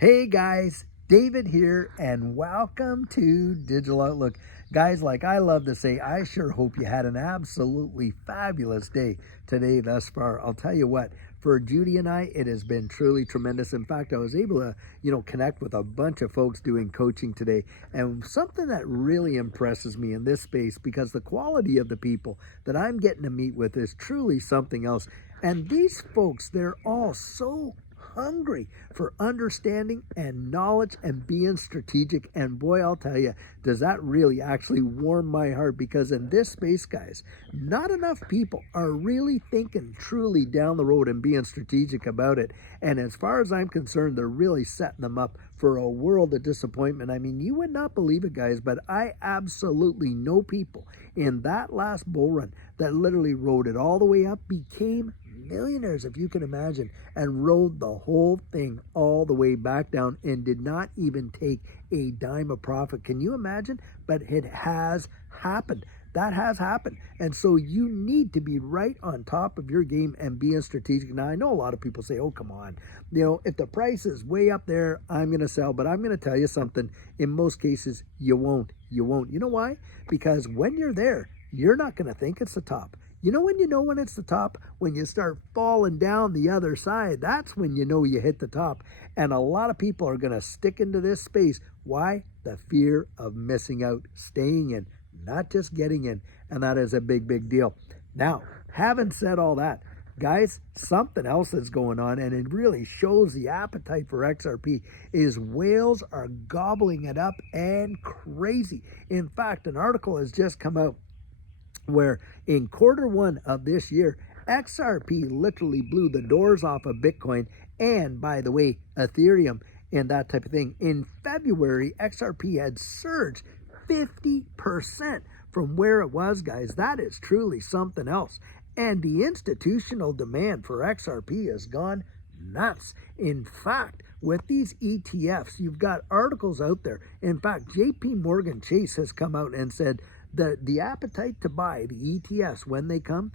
Hey guys, David here, and welcome to Digital Outlook. Guys, like I love to say, I sure hope you had an absolutely fabulous day today thus far. I'll tell you what, for Judy and I, it has been truly tremendous. In fact, I was able to, connect with a bunch of folks doing coaching today, and something that really impresses me in this space, because the quality of the people that I'm getting to meet with is truly something else. And these folks, they're all so hungry for understanding and knowledge and being strategic. And boy, I'll tell you, does that really actually warm my heart, because in this space, guys, not enough people are really thinking truly down the road and being strategic about it. And as far as I'm concerned, they're really setting them up for a world of disappointment. I mean, you would not believe it, guys, but I absolutely know people in that last bull run that literally rode it all the way up, became millionaires, if you can imagine, and rode the whole thing all the way back down and did not even take a dime of profit. Can you imagine? But it has happened. That has happened. And so you need to be right on top of your game and being strategic. Now, I know a lot of people say, oh, come on. If the price is way up there, I'm going to sell. But I'm going to tell you something. In most cases, you won't. You won't. You know why? Because when you're there, you're not going to think it's the top. You know when it's the top? When you start falling down the other side, that's when you know you hit the top. And a lot of people are going to stick into this space. Why? The fear of missing out, staying in, not just getting in. And that is a big, big deal. Now, having said all that, guys, something else that's going on, and it really shows the appetite for XRP, is whales are gobbling it up and crazy. In fact, an article has just come out where in Q1 of this year, XRP literally blew the doors off of Bitcoin and, by the way, Ethereum and that type of thing. In February, XRP had surged 50% from where it was, guys. That is truly something else. And the institutional demand for XRP has gone nuts. In fact, with these ETFs, you've got articles out there. In fact, JP Morgan Chase has come out and said the appetite to buy the ETFs when they come,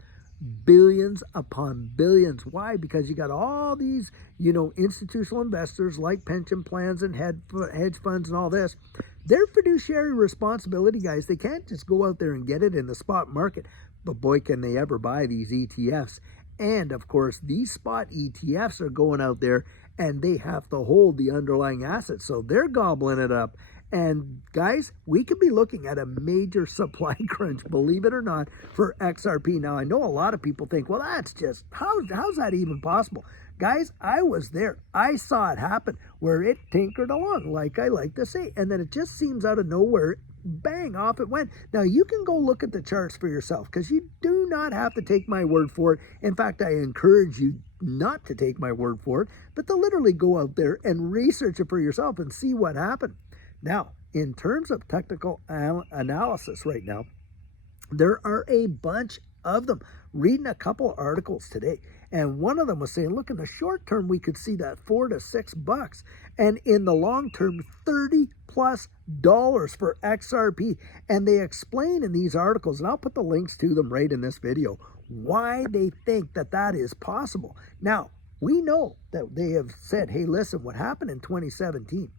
billions upon billions. Why? Because you got all these, institutional investors like pension plans and hedge funds and all this. Their fiduciary responsibility, guys, they can't just go out there and get it in the spot market. But boy, can they ever buy these ETFs. And of course, these spot ETFs are going out there and they have to hold the underlying assets. So they're gobbling it up. And guys, we could be looking at a major supply crunch, believe it or not, for XRP. Now, I know a lot of people think, well, that's just, how's that even possible? Guys, I was there. I saw it happen where it tinkered along, like I like to say. And then it just seems out of nowhere, bang, off it went. Now, you can go look at the charts for yourself, because you do not have to take my word for it. In fact, I encourage you not to take my word for it, but to literally go out there and research it for yourself and see what happened. Now, in terms of technical analysis right now, there are a bunch of them. Reading a couple of articles today, and one of them was saying, look, in the short term, we could see that $4 to $6, and in the long term, $30+ for XRP. And they explain in these articles, and I'll put the links to them right in this video, why they think that that is possible. Now, we know that they have said, hey, listen, what happened in 2017,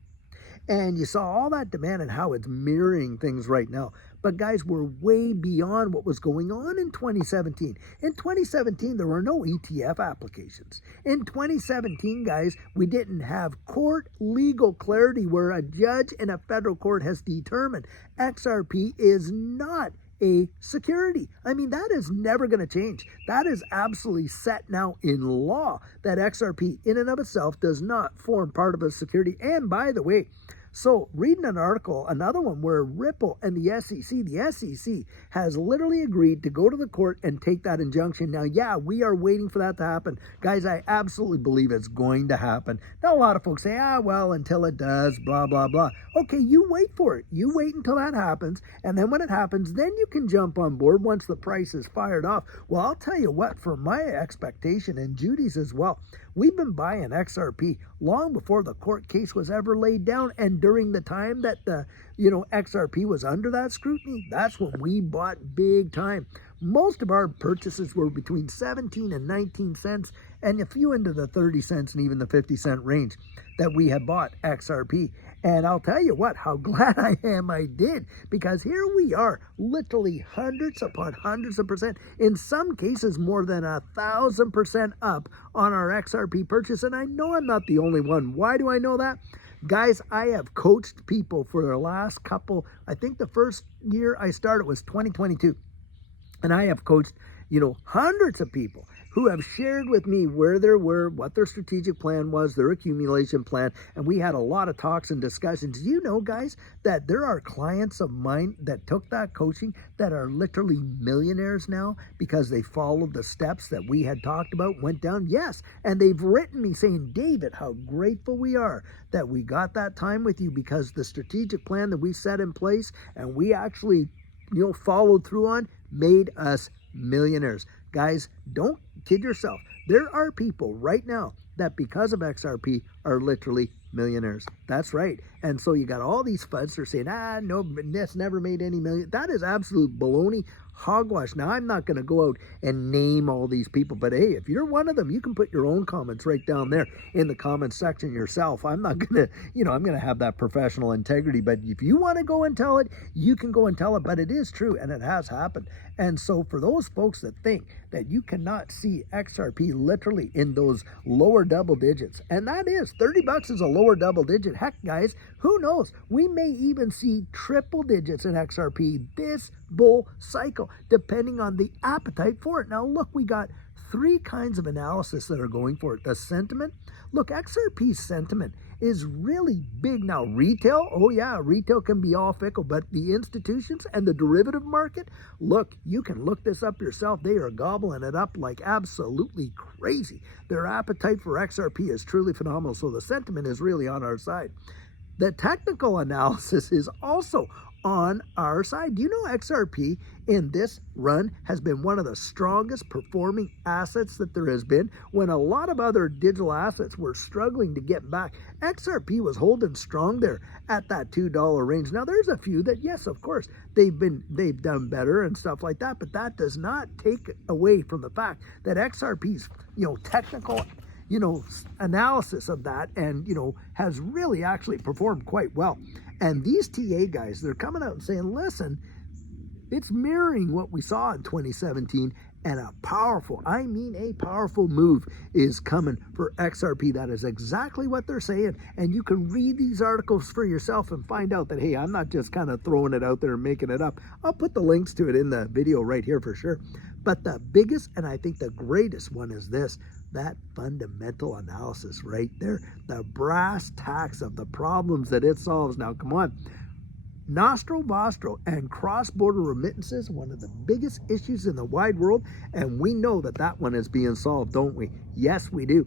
and you saw all that demand and how it's mirroring things right now. But guys, we're way beyond what was going on in 2017. In 2017, there were no ETF applications. In 2017, guys, we didn't have court legal clarity where a judge in a federal court has determined XRP is not a security. I mean, that is never going to change. That is absolutely set now in law, that XRP in and of itself does not form part of a security. And by the way, so reading an article, another one where Ripple and the SEC has literally agreed to go to the court and take that injunction. Now, yeah, we are waiting for that to happen. Guys, I absolutely believe it's going to happen. Now, a lot of folks say, well, until it does, blah, blah, blah. Okay, you wait for it. You wait until that happens. And then when it happens, then you can jump on board once the price is fired off. Well, I'll tell you what, for my expectation, and Judy's as well, we've been buying XRP long before the court case was ever laid down, and during the time that the XRP was under that scrutiny, that's when we bought big time. Most of our purchases were between 17 and 19 cents, and a few into the 30 cents and even the 50-cent range that we had bought XRP. And I'll tell you what, how glad I am I did, because here we are, literally hundreds upon hundreds of percent, in some cases more than 1,000% up on our XRP purchase. And I know I'm not the only one. Why do I know that? Guys, I have coached people for the last couple, I think the first year I started was 2022. And I have coached, hundreds of people who have shared with me where they were, what their strategic plan was, their accumulation plan. And we had a lot of talks and discussions. You know, guys, that there are clients of mine that took that coaching that are literally millionaires now because they followed the steps that we had talked about, went down. Yes. And they've written me saying, David, how grateful we are that we got that time with you, because the strategic plan that we set in place and we actually, followed through on made us millionaires. Guys, don't kid yourself. There are people right now that because of XRP are literally millionaires. That's right. And so you got all these fuds that are saying, no, that's never made any million. That is absolute baloney, hogwash. Now, I'm not going to go out and name all these people, but hey, if you're one of them, you can put your own comments right down there in the comments section yourself. I'm not going to, I'm going to have that professional integrity, but if you want to go and tell it, you can go and tell it, but it is true and it has happened. And so for those folks that think that you cannot see XRP literally in those lower double digits, and that is $30 is a lower double digit. Heck, guys, who knows? We may even see triple digits in XRP this bull cycle, depending on the appetite for it. Now, look, we got three kinds of analysis that are going for it. The sentiment. Look, XRP's sentiment is really big now. Retail, oh yeah, retail can be all fickle, but the institutions and the derivative market, look, you can look this up yourself. They are gobbling it up like absolutely crazy. Their appetite for XRP is truly phenomenal, so the sentiment is really on our side. The technical analysis is also on our side. Do you know XRP in this run has been one of the strongest performing assets that there has been, when a lot of other digital assets were struggling to get back? XRP was holding strong there at that $2 range. Now there's a few that, yes, of course, they've done better and stuff like that, but that does not take away from the fact that XRP's, technical analysis of that and, has really actually performed quite well. And these TA guys, they're coming out and saying, listen, it's mirroring what we saw in 2017, and a powerful move is coming for XRP. That is exactly what they're saying. And you can read these articles for yourself and find out that, hey, I'm not just kind of throwing it out there and making it up. I'll put the links to it in the video right here for sure. But the biggest, and I think the greatest one, is this, that fundamental analysis right there, the brass tacks of the problems that it solves. Now, come on. Nostro Vostro and cross-border remittances, one of the biggest issues in the wide world, and we know that that one is being solved, don't we? Yes, we do.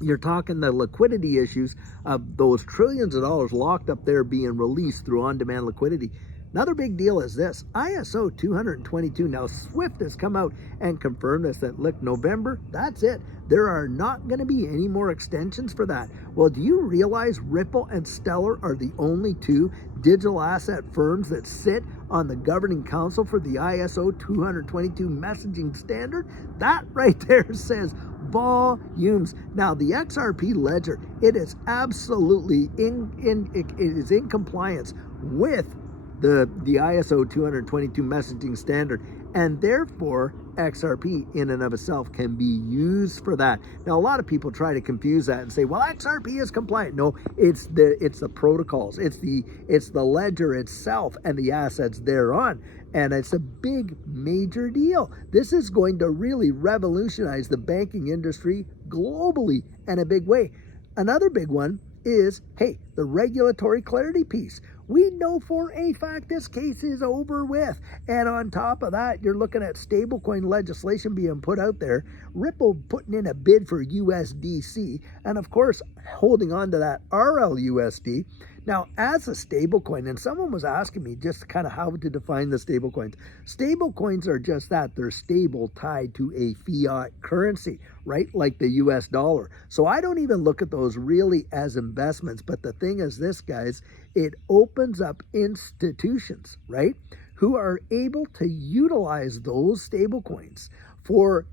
You're talking the liquidity issues of those trillions of dollars locked up there being released through on-demand liquidity. Another big deal is this, ISO 222. Now, SWIFT has come out and confirmed this, that, look, November, that's it. There are not going to be any more extensions for that. Well, do you realize Ripple and Stellar are the only two digital asset firms that sit on the governing council for the ISO 222 messaging standard? That right there says volumes. Now, the XRP ledger, it is absolutely in compliance with the ISO 222 messaging standard, and therefore XRP in and of itself can be used for that. Now, a lot of people try to confuse that and say, well, XRP is compliant. No, it's the protocols, it's the ledger itself and the assets thereon, and it's a big major deal. This is going to really revolutionize the banking industry globally in a big way. Another big one is, hey, the regulatory clarity piece. We know for a fact this case is over with. And on top of that, you're looking at stablecoin legislation being put out there, Ripple putting in a bid for USDC, and of course, holding on to that RLUSD. Now, as a stablecoin, and someone was asking me just kind of how to define the stablecoins. Stablecoins are just that. They're stable, tied to a fiat currency, right? Like the US dollar. So I don't even look at those really as investments. But the thing is this, guys, it opens up institutions, right, who are able to utilize those stablecoins for,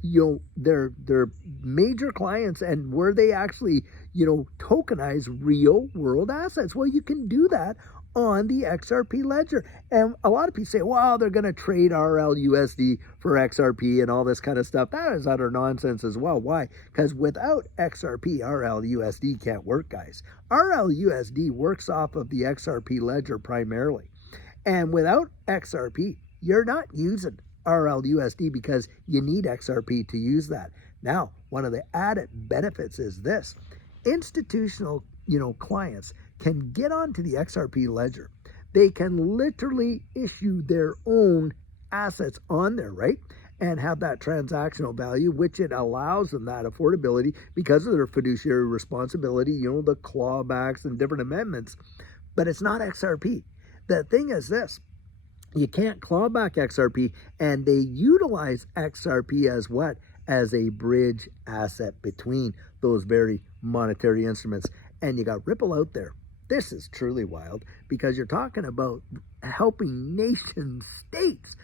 their major clients, and where they actually, tokenize real world assets. Well, you can do that on the XRP ledger. And a lot of people say, well, they're going to trade RLUSD for XRP and all this kind of stuff. That is utter nonsense as well. Why? Because without XRP, RLUSD can't work, guys. RLUSD works off of the XRP ledger primarily. And without XRP, you're not using RLUSD because you need XRP to use that. Now, one of the added benefits is this. Institutional, clients can get onto the XRP ledger. They can literally issue their own assets on there, right? And have that transactional value, which it allows them that affordability because of their fiduciary responsibility, the clawbacks and different amendments. But it's not XRP. The thing is this. You can't claw back XRP, and they utilize XRP as what? As a bridge asset between those very monetary instruments. And you got Ripple out there. This is truly wild because you're talking about helping nation states,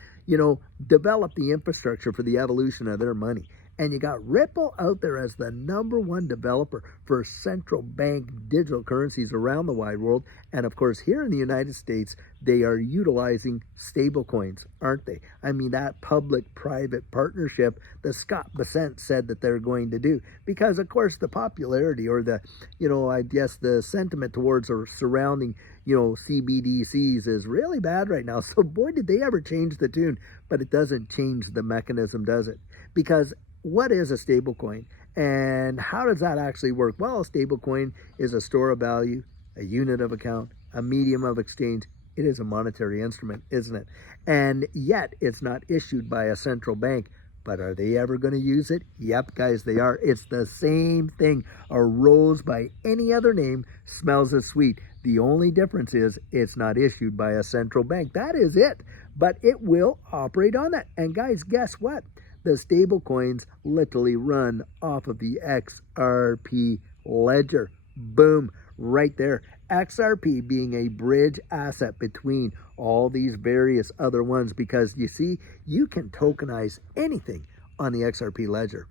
develop the infrastructure for the evolution of their money. And you got Ripple out there as the #1 developer for central bank digital currencies around the wide world. And of course, here in the United States, they are utilizing stable coins, aren't they? I mean, that public-private partnership that Scott Bessent said that they're going to do. Because, of course, the popularity or the, I guess the sentiment towards or surrounding, CBDCs is really bad right now. So, boy, did they ever change the tune. But it doesn't change the mechanism, does it? Because what is a stable coin and how does that actually work? Well, a stable coin is a store of value, a unit of account, a medium of exchange. It is a monetary instrument, isn't it? And yet it's not issued by a central bank. But are they ever going to use it? Yep, guys, they are. It's the same thing. A rose by any other name smells as sweet. The only difference is it's not issued by a central bank. That is it. But it will operate on that. And guys, guess what? The stable coins literally run off of the XRP ledger. Boom, right there. XRP being a bridge asset between all these various other ones, because you see, you can tokenize anything on the XRP ledger.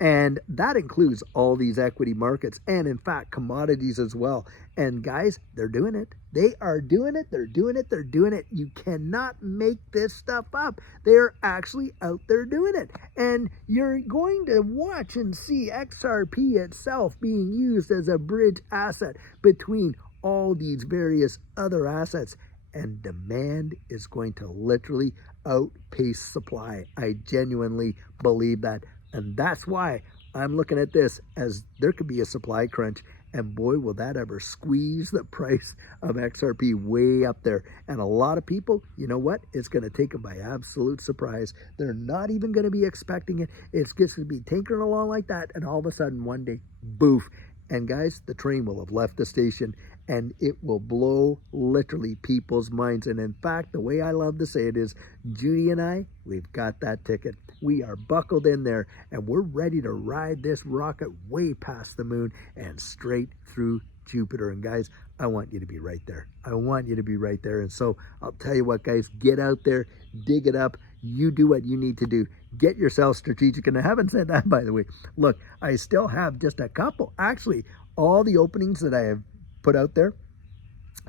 And that includes all these equity markets and, in fact, commodities as well. And guys, they're doing it. They are doing it. They're doing it. They're doing it. You cannot make this stuff up. They're actually out there doing it. And you're going to watch and see XRP itself being used as a bridge asset between all these various other assets. And demand is going to literally outpace supply. I genuinely believe that. And that's why I'm looking at this as there could be a supply crunch. And boy, will that ever squeeze the price of XRP way up there. And a lot of people, you know what? It's going to take them by absolute surprise. They're not even going to be expecting it. It's just going to be tinkering along like that. And all of a sudden, one day, boof. And guys, the train will have left the station and it will blow literally people's minds. And in fact, the way I love to say it is, Judy and I, we've got that ticket. We are buckled in there and we're ready to ride this rocket way past the moon and straight through Jupiter. And guys, I want you to be right there. I want you to be right there. And so I'll tell you what, guys, get out there, dig it up. You do what you need to do. Get yourself strategic. And I haven't said that, by the way. Look, I still have just a couple. Actually, all the openings that I have put out there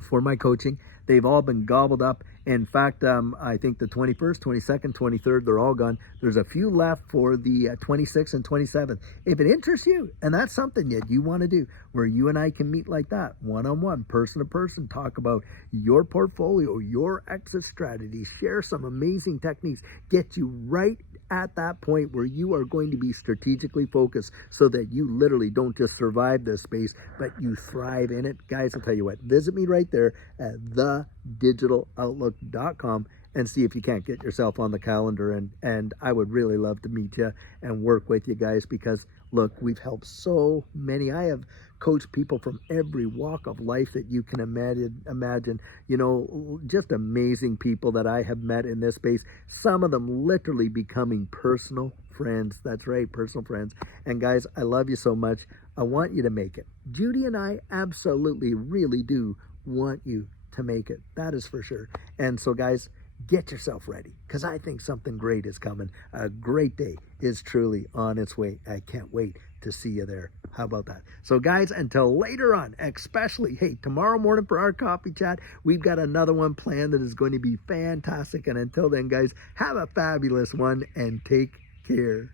for my coaching, they've all been gobbled up. In fact, I think the 21st, 22nd, 23rd, they're all gone. There's a few left for the 26th and 27th. If it interests you, and that's something that you want to do, where you and I can meet like that, one-on-one, person-to-person, talk about your portfolio, your exit strategy, share some amazing techniques, get you right at that point where you are going to be strategically focused so that you literally don't just survive this space, but you thrive in it. Guys, I'll tell you what, visit me right there at thedigitaloutlook.com and see if you can't get yourself on the calendar. And I would really love to meet you and work with you guys because, look, we've helped so many. I have coached people from every walk of life that you can imagine, you know, just amazing people that I have met in this space. Some of them literally becoming personal friends. That's right, personal friends. And guys, I love you so much. I want you to make it. Judy and I absolutely really do want you to make it. That is for sure. And so guys, get yourself ready, because I think something great is coming. A great day is truly on its way. I can't wait to see you there. How about that? So guys, until later on, especially, hey, tomorrow morning for our coffee chat, we've got another one planned that is going to be fantastic. And until then, guys, have a fabulous one and take care.